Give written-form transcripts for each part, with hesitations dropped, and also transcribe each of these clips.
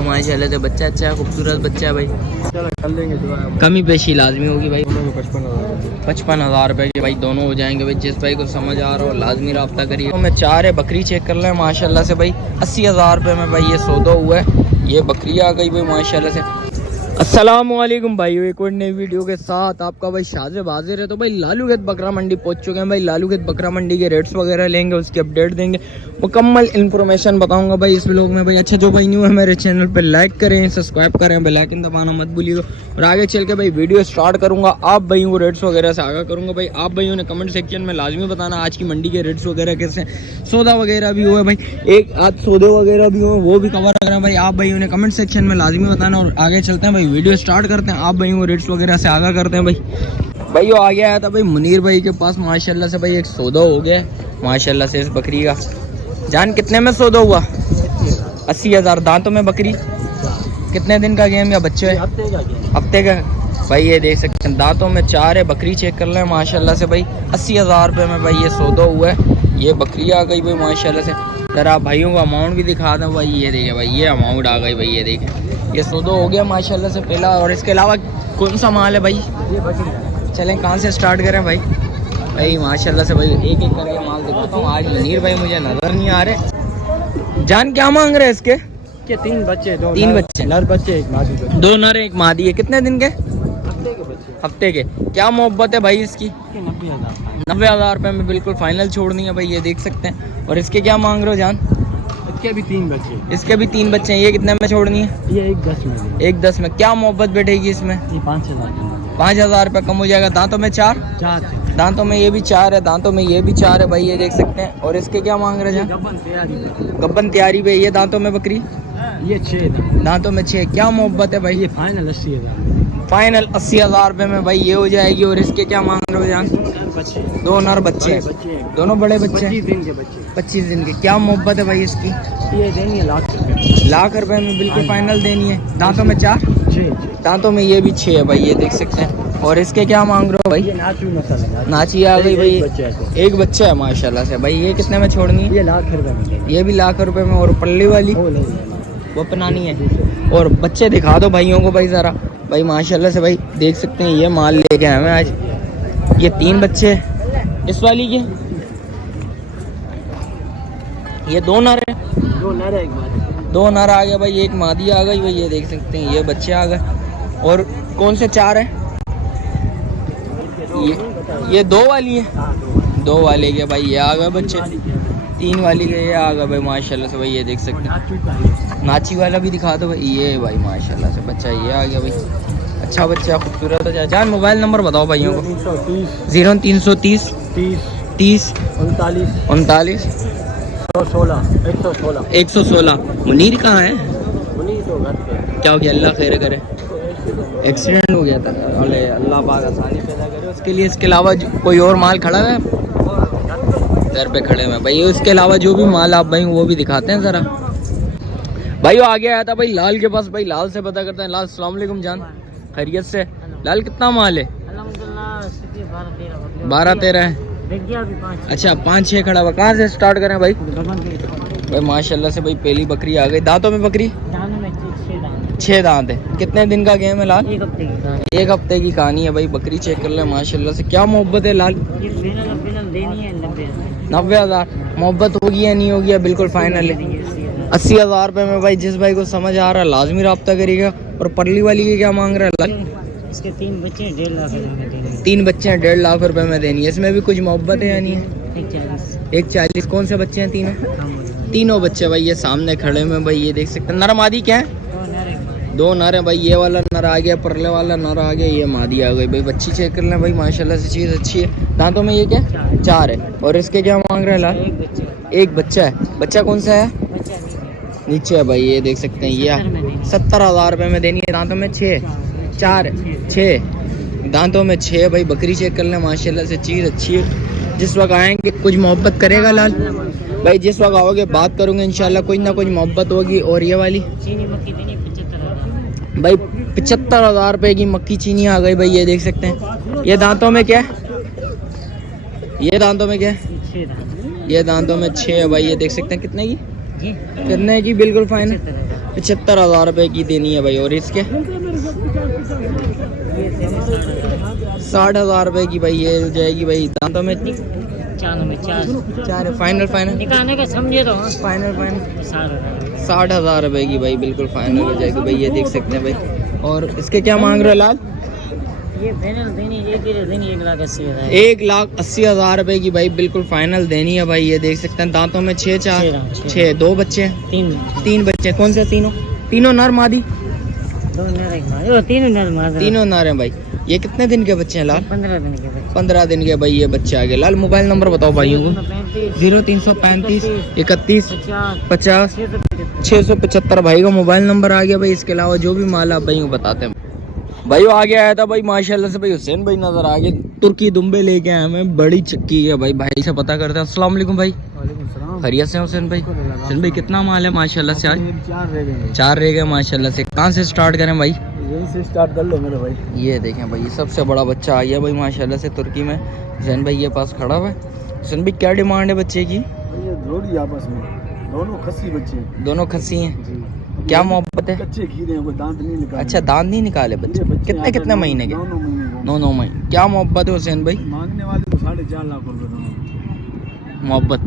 माशाल्लाह से बच्चा अच्छा खूबसूरत बच्चा है भाई। चलो कर लेंगे दुआ। कमी पेशी लाजमी होगी भाई। 55,000 55,000 रुपये के भाई दोनों हो जाएंगे भाई। जिस भाई को समझ आ रहा हो लाजमी रब्ता करिए। तो मैं 4 है बकरी चेक कर लें माशाल्लाह से भाई। 80,000 रुपये में भाई ये सौदा हुआ है। ये बकरी आ गई भाई माशाल्लाह से। अस्सलामुअलैकुम भाई, एक और नई वीडियो के साथ आपका भाई शाज़ेब हाजिर है। तो भाई लालूखेत बकरा मंडी पहुंच चुके हैं भाई। लालूखेत बकरा मंडी के रेट्स वगैरह लेंगे, उसकी अपडेट देंगे, मुकम्मल इन्फॉर्मेशन बताऊंगा भाई इस व्लॉग में भाई। अच्छा जो भाई न्यू है मेरे चैनल पे लाइक करें, सब्सक्राइब करें, बेल आइकन दबाना मत भूलिएगा। और आगे चल के भाई वीडियो स्टार्ट करूँगा, आप भाइयों को रेट्स वगैरह से आगाह करूँगा भाई। आप भाइयों ने कमेंट सेक्शन में लाजमी बताना आज की मंडी के रेट्स वगैरह कैसे, सौदा वगैरह भी हुए भाई, एक आध सौदे वगैरह भी हुए वो भी कवर करें भाई। आप भाइयों ने कमेंट सेक्शन में लाजमी बताना। और आगे चलते हैं भाई, वीडियो स्टार्ट करते हैं, आप भाइयों को रेट्स वगैरह से आगाह करते हैं भाई। भाई वो आ गया है था भाई मुनीर भाई के पास माशाल्लाह से भाई। एक सौदा हो गया माशाल्लाह से इस बकरी का। जान कितने में सौदा हुआ? 80,000। दांतों में बकरी कितने दिन का गेम या बच्चे? हफ्ते का भाई। ये देख सकते हैं दांतों में 4 है। बकरी चेक कर लें माशाल्लाह से भाई। 80,000 रुपये में भाई ये सौदा हुआ है। ये बकरी आ गई भाई माशाल्लाह से। जरा भाइयों को अमाउंट भी दिखा दें भाई। ये देखें भाई, ये अमाउंट आ गई भाई। ये देखें ये सौदा हो गया माशाल्लाह से पहला। और इसके अलावा कौन सा माल है भाई? ये बकरी। चलें कहाँ से स्टार्ट करें भाई? भाई माशाल्लाह से भाई एक एक करके माल दिखाता हूँ। आज मुनीर भाई मुझे नज़र नहीं आ रहे। जान क्या मांग रहे हैं इसके? के 3 बच्चे, 3 बच्चे, नर बच्चे, एक मादी बच्चे। 2 नर एक मादी है। कितने दिन के? हफ्ते के बच्चे। हफ्ते के। क्या मोहब्बत है भाई इसकी? 90,000। 90,000 रुपये में बिल्कुल फाइनल छोड़नी है भाई। ये देख सकते हैं। और इसके क्या मांग रहे हो जान? इसके भी 3 बच्चे। इसके भी 3 बच्चे हैं। ये कितने में छोड़नी है? ये 1,10 में। 1,10 में। क्या मोहब्बत बैठेगी इसमें? ये 5,000। 5,000 रुपये कम हो जाएगा। दांतों में 4, 4 दांतों में ये भी 4 है, दांतों में ये भी 4 है भाई। ये देख सकते हैं। और इसके क्या मांग रहे हैं जान? गब्बन तैयारी। गब्बन तैयारी पे। ये दांतों में बकरी ये 6 दांतों में 6। क्या मोहब्बत है भाई? ये फाइनल 80,000। फाइनल 80,000 रुपये में भाई ये हो जाएगी। और इसके क्या मांग रहे हो जान? बच्चे 2 नर बच्चे हैं। दोनों बड़े बच्चे हैं। 25 दिन के बच्चे। 25 दिन के। क्या मोहब्बत है भाई इसकी? ये देनी है ₹1,00,000। ₹1,00,000 में बिल्कुल फाइनल देनी है। दांतों में 4, 6। दांतों में ये भी 6 है भाई। ये देख सकते हैं। और इसके क्या मांग रहे हो भाई? ये नाचू नस्ल है। नाची आ गई भाई। बच्चे एक बच्चा है माशाल्लाह से भाई। ये कितने में छोड़नी है? ये ₹1,00,000 में। ये भी ₹1,00,000 में। और पल्ली वाली वो अपनानी है। और बच्चे दिखा दो भाइयों को भाई ज़रा भाई माशाल्लाह से भाई। देख सकते हैं ये माल लेके आए हैं आज। ये 3 बच्चे इस वाली के। ये 2 नर है। 2 नर है, एक मादी। 2 नर आ गया भाई, एक मादी आ गई भाई। ये देख सकते हैं ये बच्चे आ गए। और कौन से 4 है? ये 2 वाली है। 2 वाले के भाई ये आ गए बच्चे। 3 वाली के ये आ गए भाई माशाल्लाह से भाई। ये देख सकते हैं। नाची वाला भी दिखा दो भाई। ये भाई माशाल्लाह से बच्चा ये आ गया भाई। अच्छा बच्चा खूबसूरत है जान। मोबाइल नंबर बताओ भाइयों को। 330 0330 30 30 39 39 116। मुनीर कहाँ है? तो घर पे। क्या हो गया? अल्लाह खैर करे। एक्सीडेंट हो गया था। अरे अल्लाह पाक आसानी पैदा करे उसके लिए। इसके अलावा कोई और माल खड़ा है घर पे खड़े हैं भाई? उसके अलावा जो भी माल आप भाई वो भी दिखाते हैं ज़रा भाई। वो आगे आया था भाई लाल के पास भाई। लाल से पता करते हैं। लाल अस्सलाम वालेकुम जान, खैरियत से? लाल कितना माल है? 12-13 है। अच्छा 5-6 खड़ा हुआ। कहाँ से स्टार्ट करें भाई? भाई माशाल्लाह से भाई पहली बकरी आ गई। दांतों में बकरी 6 दांत है। कितने दिन का गेम है लाल? 1 हफ्ते की कहानी है भाई। बकरी चेक कर ले माशाल्लाह से। क्या मोहब्बत है लाल? 90,000 मोहब्बत होगी या नहीं होगी? बिल्कुल फाइनल है 80,000 रुपये में भाई। जिस भाई को समझ आ रहा है लाजमी रब्ता करेगा। और परली वाली के क्या मांग रहा है लाल? इसके 3 बच्चे 1.5 लाख में। 3 बच्चे हैं, 1.5 लाख रुपए में देनी है। इसमें भी कुछ मोहब्बत है या नहीं है? 140। कौन से बच्चे हैं? तीनों बच्चे भाई। ये सामने खड़े में भाई। ये देख सकते हैं। नर मादी क्या है? 2 नर है भाई। ये वाला नर आ गया, परले वाला नर आ गया, ये मादी आ गई भाई। बच्ची चेक कर लें भाई माशाल्लाह से। चीज़ अच्छी है। दांतों में ये क्या? 4 है। और इसके क्या मांग रहे हैं लाल? एक बच्चा है। बच्चा कौन सा है? नीचे है भाई। ये देख सकते हैं। ये 70,000 रुपये में देनी है। दांतों में 6 दांतों में 6 भाई। बकरी चेक कर लें माशाल्लाह से। चीज़ अच्छी है। जिस वक्त आएंगे कुछ मोहब्बत करेगा लाल भाई? जिस वक्त आओगे बात करूँगे इंशाल्लाह कुछ ना कुछ मोहब्बत होगी। और ये वाली भाई 75,000 रुपये की मक्की चीनी आ गई भाई। ये देख सकते हैं। ये दांतों में क्या है? ये दांतों में क्या है? ये दांतों में 6 है भाई। ये देख सकते हैं। कितने की? बिल्कुल फाइनल 75,000 रुपए की देनी है भाई। और इसके 60,000 रुपए की भाई ये हो जाएगी भाई। दांतों में चार है। फाइनल निकालने का समझे तो फाइनल 60,000 रुपए की भाई बिल्कुल फाइनल हो जाएगी भाई। ये देख सकते हैं भाई। और इसके क्या मांग रहे हो लाल? ये फाइनल देनी 1,80,000। 1,80,000 रुपए की भाई बिल्कुल फाइनल देनी है भाई। ये देख सकते हैं दांतों में 6 दो बच्चे हैं। तीन बच्चे। कौन से तीनों नर मादी? तीनों नर हैं भाई। ये कितने दिन के बच्चे हैं लाल? 15 दिन के भाई ये बच्चे आ गए। लाल मोबाइल नंबर बताओ भाइयों को। 0335 31 50 675 भाई का मोबाइल नंबर आ गया भाई। इसके अलावा जो भी माल आप भाई को बताते हैं भाई। वो आगे आया था भाई माशाल्लाह से भाई हुसैन भाई नजर आ गए। तुर्की दुम्बे लेके आए हमें बड़ी चक्की है भाई। भाई से पता करते हैं। अस्सलाम वालेकुम भाई। खैरियत से हुसैन भाई? हुसैन भाई कितना माल है माशाल्लाह से आज? 4 रह गए माशाल्लाह से। कहाँ से स्टार्ट करें भाई? यही से स्टार्ट कर लो मेरे भाई। ये देखें भाई सबसे बड़ा बच्चा आ गया भाई माशाल्लाह से तुर्की में। हुसैन भाई के पास खड़ा हुआ है। हुसैन भाई क्या डिमांड है बच्चे की? ये जोड़ी आपस में दोनों खस्सी बच्चे हैं। दोनों खस्सी हैं। क्या मोहब्बत है? कच्चे खीरे हैं, कोई दांत नहीं निकाले। अच्छा दांत नहीं निकाले बच्चे। कितने महीने के? 9 महीने। क्या मोहब्बत है हुसैन भाई? मांगने वाले तो 4.5 लाख रुपए दोनों। मोहब्बत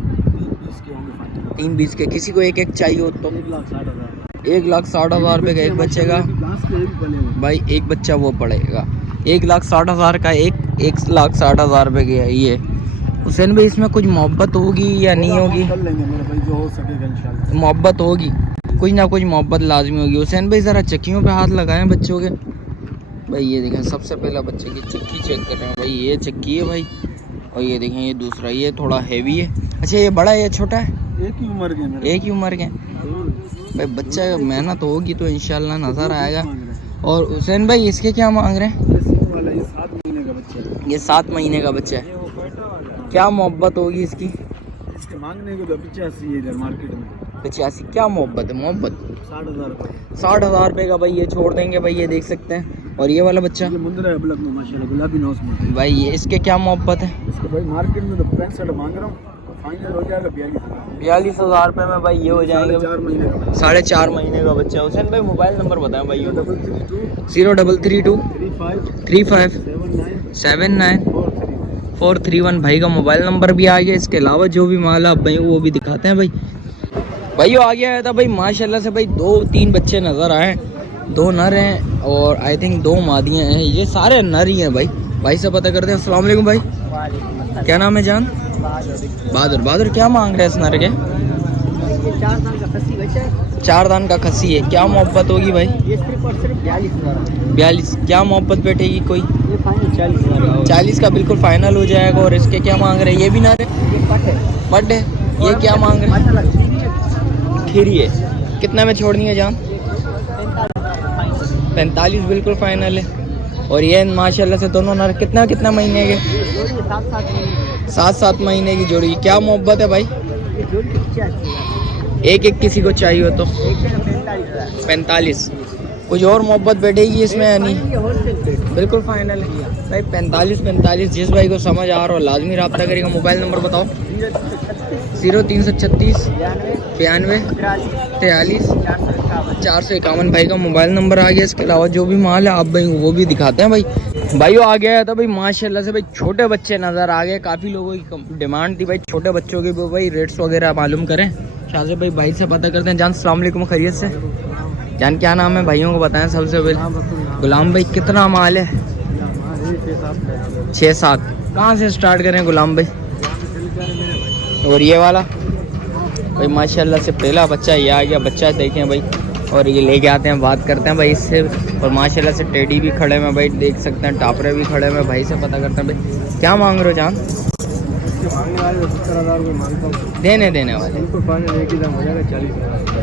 3-20 के। किसी को एक चाहिए हो तो 1,60,000 रुपए का एक बच्चे का भाई। एक बच्चा वो पड़ेगा 1,60,000 का। 1,60,000 रुपए की है ये। हुसैन भाई इसमें कुछ मोहब्बत होगी या नहीं होगी? कर लेंगे मेरे भाई जो हो सकेगा इंशाल्लाह। मोहब्बत होगी, कुछ ना कुछ मोहब्बत लाजमी होगी। हुसैन भाई ज़रा चक्कियों पे हाथ लगाएं बच्चों के भाई। ये देखें सबसे पहला बच्चे की चक्की चेक कर रहे हैं भाई। ये चक्की है भाई। और ये देखें ये दूसरा, ये थोड़ा हैवी है। अच्छा ये बड़ा है ये छोटा है? एक ही उम्र के भाई। बच्चा मेहनत होगी तो इंशाल्लाह नज़र आएगा। और हुसैन भाई इसके क्या मांग रहे हैं? ये 7 महीने का बच्चा है। क्या मोहब्बत होगी इसकी? इसके मांगने को तो 85 है इधर मार्केट में। 85? क्या मोहब्बत है? मोहब्बत 60,000 रुपए का भाई ये छोड़ देंगे भाई। ये देख सकते हैं। और ये वाला बच्चा ये मुंदरा है ब्लैक में माशाल्लाह गुलाबी नौस में भाई। ये इसके क्या मोहब्बत है? इसको भाई मार्केट में तो 65 मांग रहा हूँ, फाइनल हो जाएगा 42,000 रुपए में भाई ये हो जाएंगे। 4.5 महीने का बच्चा। हुसैन भाई मोबाइल नंबर बताएं भाई। 0332 35 79 431 भाई का मोबाइल नंबर भी आ गया। इसके अलावा जो भी माल आप भाई वो भी दिखाते हैं भाई। भाई वो आ गया था भाई माशाल्लाह से भाई। 2-3 बच्चे नज़र आए। 2 नर हैं और आई थिंक 2 मादियाँ हैं। ये सारे नर ही हैं भाई। भाई से पता करते हैं। अस्सलाम वालेकुम भाई। क्या नाम है जान? बहादुर। क्या मांग रहे हैं इस नर के? 4 दान का खस्सी है। क्या मोहब्बत होगी भाई? ये सिर्फ और सिर्फ 42,000। 42। क्या मोहब्बत बैठेगी कोई? ये फाइनल 40,000। 40 का बिल्कुल फाइनल हो जाएगा। और इसके क्या मांग रहे हैं? ये भी नर है? ये बट है। ये क्या मांग रहे हैं? खीरी है। कितना में छोड़नी है जान? 45 बिल्कुल फाइनल है। और ये माशाल्लाह से दोनों नर कितना महीने के? 7 महीने की जोड़ी। क्या मोहब्बत है भाई? एक किसी को चाहिए हो तो 45। कुछ और मोहब्बत बैठेगी इसमें या नहीं? बिल्कुल फाइनल है भाई। 45 जिस भाई को समझ आ रहा हो लाजमी रब्ता करेगा। मोबाइल नंबर बताओ। 0336 92 43 451 भाई का मोबाइल नंबर आ गया। इसके अलावा जो भी माल है आप भाई वो भी दिखाते हैं भाई। भाई वो आ गया था भाई माशाल्लाह से भाई। छोटे बच्चे नज़र आ गए। काफ़ी लोगों की डिमांड थी भाई छोटे बच्चों की भाई। रेट्स वगैरह मालूम करें शाहज़ेब भाई से पता करते हैं। जान अस्सलाम वालेकुम। खैरियत से जान? क्या नाम है भाइयों को बताएं सबसे पहले। गुलाम भाई कितना माल है? 6-7। कहाँ से स्टार्ट करें गुलाम भाई? और ये वाला भाई माशाल्लाह से पहला बच्चा ये आ गया। बच्चा देखें भाई। और ये लेके आते हैं बात करते हैं भाई इससे। और माशाल्लाह से टेडी भी खड़े हैं भाई देख सकते हैं। टापरे भी खड़े हैं भाई से पता करते हैं भाई। क्या मांग रहे हो जान? देने वाले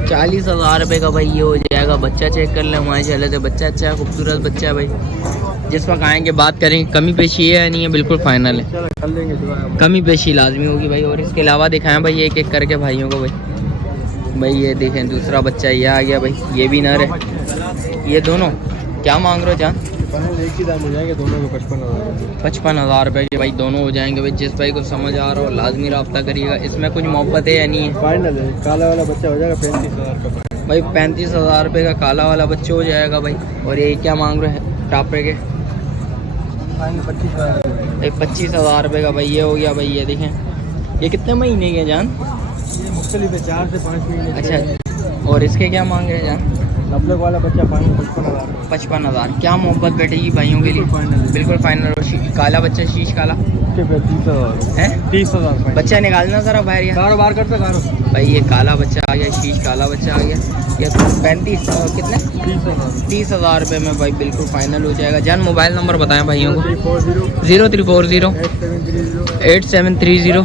40,000 रुपये का भाई ये हो जाएगा। बच्चा चेक कर लें माशाल्लाह से। बच्चा अच्छा है, खूबसूरत बच्चा है भाई। जिस वक्त आएंगे बात करेंगे। कमी पेशी है या नहीं है? बिल्कुल फाइनल है। कमी पेशी लाजमी होगी भाई। और इसके अलावा दिखाएं भाई एक करके भाइयों को भाई। ये देखें दूसरा बच्चा ये आ गया भाई। ये भी नर है। ये दोनों क्या मांग रहे हो जान? एक ही दाम हो जाएंगे दोनों में 55,000 रुपये के भाई दोनों हो जाएंगे भाई। जिस भाई को समझ आ रहा हो लाजमी रब्ता करिएगा। इसमें कुछ मोहब्बत है या नहीं है? फाइनल है। काला वाला बच्चा हो जाएगा 35,000 का। भाई 35,000 रुपये का काला वाला बच्चा हो जाएगा भाई। और ये क्या मांग रहे हैं टापरे के? भाई 25,000 रुपये का भाई ये हो गया भाई। ये देखें ये कितने महीने के जान? ये मुख्तलिफ है, 4 से 5 महीने। अच्छा, और इसके क्या मांग रहे हैं जान? लबलग वाला बच्चा 55,000। 55,000। क्या मोहब्बत बैठेगी भाइयों के लिए? बिल्कुल फाइनल। काला बच्चा शीश काला 30,000 है। 30,000 बच्चा निकालना जरा बाहर यहाँ। कारोबार करते कारो भाई ये काला बच्चा आ गया, शीश काला बच्चा आ गया। ये 35 कितने 30,000 रुपये में भाई बिल्कुल फाइनल हो जाएगा। जान मोबाइल नंबर बताएं भाइयों को। 0340 8730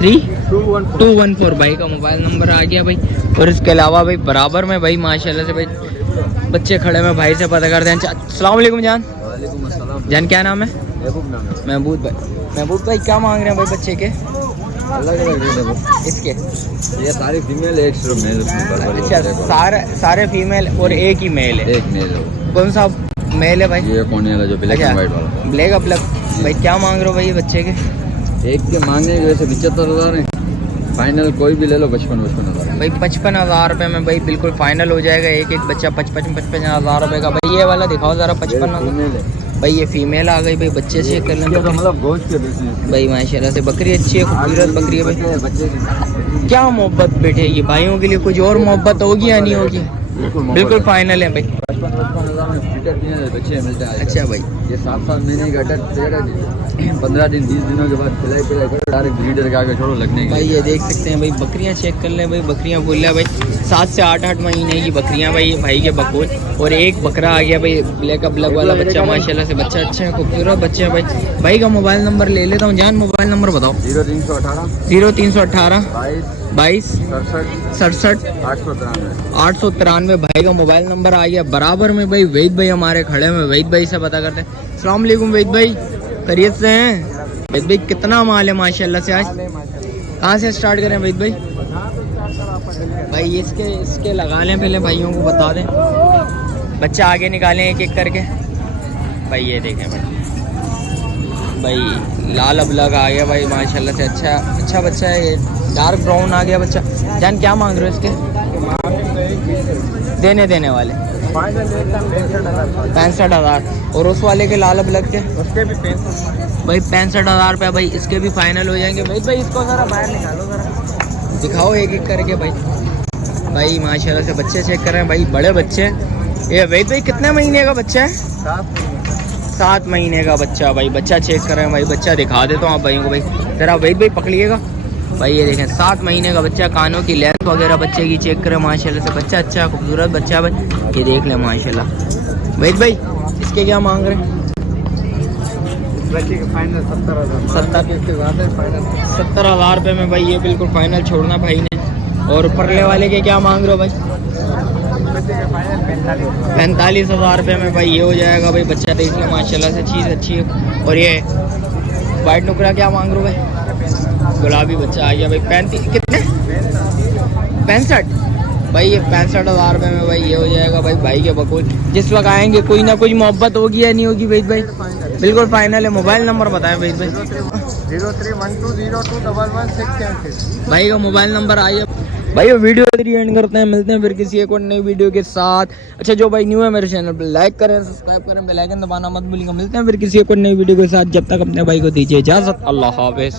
3214 भाई का मोबाइल नंबर आ गया भाई। और इसके अलावा भाई बराबर में भाई माशाल्लाह से भाई बच्चे खड़े में, भाई से पता करते हैं। अस्सलाम वालेकुम जान। वालेकुम अस्सलाम। जान क्या नाम है? महबूब नाम है। महबूब भाई। महबूब भाई क्या मांग रहे हैं भाई बच्चे के? अलग अलग रेट है वो। इसके ये सारी फीमेल है, एक सिर्फ मेल है। अच्छा, सारे फीमेल और एक ही मेल है? एक मेल है। कौन सा मेल है भाई? ये कौन वाला जो ब्लैक एंड व्हाइट वाला? ब्लैक अब भाई क्या मांग रहे हो भाई बच्चे के? एक के मांगने के वैसे 75,000 है, फाइनल कोई भी ले लो 55,000 भाई। 55,000 रुपये में भाई बिल्कुल फाइनल हो जाएगा। एक एक बच्चा 55,000 रुपये का भाई। ये वाला दिखाओ जरा 55,000 भाई। ये फीमेल आ गई भाई। बच्चे चेक कर लें मतलब गोश्त के बेसिस भाई माशाल्लाह से। बकरी अच्छी है, खूबसूरत बकरी है भाई। बच्चे की क्या मोहब्बत बैठेगी भाइयों के लिए? कुछ और मोहब्बत होगी या नहीं होगी? बिल्कुल फाइनल है भाई। 55,000 में फीटर दिए बच्चे मिलते हैं। अच्छा भाई। ये 7 महीने का अटक 15 दिन 20 दिनों के बाद खिलाई पिलाई करो, डायरेक्ट ब्रीडर के आगे छोड़ो लगने के भाई ये देख सकते हैं भाई। बकरियां चेक कर ले भाई। बकरियां बोल रहा है भाई 7 से 8 महीने की बकरियां भाई। भाई के बकोल और एक बकरा आ गया भाई ब्लैक ब्लैक वाला बच्चा माशाल्लाह से। बच्चा अच्छा है, खूबसूरत बच्चे हैं भाई। भाई का मोबाइल नंबर ले लेता हूँ जान। मोबाइल नंबर बताओ। 0318 22 67 893 भाई का मोबाइल नंबर आ गया। बराबर में भाई वहीद भाई हमारे खड़े में। वहीद भाई से पता करते हैं। अस्सलाम वालेकुम वहीद भाई, खैरियत से हैं? वहीद भाई कितना माल है माशाल्लाह से आज? कहाँ से स्टार्ट करें वहीद भाई? भाई इसके लगा लें पहले, भाइयों को बता दें। बच्चा आगे निकालें एक एक करके भाई। ये देखें भाई लाल अबलग आ गया भाई माशाल्लाह से। अच्छा बच्चा है ये। डार्क ब्राउन आ गया बच्चा। जान क्या मांग रहे हो इसके? देने वाले 65,000। और उस वाले के लाल अबलग के? उसके भी 65 भाई 65,000 रुपये भाई। इसके भी फाइनल हो जाएंगे भाई। इसको ज़रा बाहर निकालो, ज़रा दिखाओ एक एक करके भाई माशाल्लाह से बच्चे चेक कर रहे हैं भाई। बड़े बच्चे। ये भाई कितने महीने का बच्चा है? 7 महीने का बच्चा भाई। बच्चा चेक कर रहे हैं भाई। बच्चा दिखा देता हूँ आप भाइयों को भाई ज़रा। भाई पकड़िएगा भाई। ये देखें 7 महीने का बच्चा। कानों की लेंथ वगैरह बच्चे की चेक करें माशाल्लाह से। बच्चा अच्छा खूबसूरत बच्चा भाई। ये देख लें माशाल्लाह। भाई इसके क्या मांग रहे हैं? बच्चे के फाइनल 70,000 70,000 रुपये में भाई। ये बिल्कुल फाइनल छोड़ना भाई ने। और परले वाले के क्या मांग रहे हो भाई? 45,000 रुपये में भाई ये हो जाएगा भाई। बच्चा देख लें माशाल्लाह से, चीज़ अच्छी है। और ये वाइट नुकरा क्या मांग रहे हो भाई? गुलाबी बच्चा आ गया भाई। 35 कितने? 65 भाई। ये 65,000 रुपये में भाई ये हो जाएगा भाई के बकोल। जिस वक्त आएंगे कोई ना कोई मोहब्बत होगी या नहीं होगी भाई? बिल्कुल फाइनल है। मोबाइल नंबर बताएं भाई। 0312021116 भाई का मोबाइल नंबर आइए भाई। वीडियो एंड करते हैं, मिलते हैं फिर किसी एक और नई वीडियो के साथ। अच्छा जो भाई न्यू है मेरे चैनल पर लाइक करें, सब्सक्राइब करें, बेल आइकन दबाना मत भूलिएगा। मिलते हैं फिर किसी एक और नई वीडियो के साथ। जब तक अपने भाई को दीजिए इजाज़त। अल्लाह हाफ़िज़।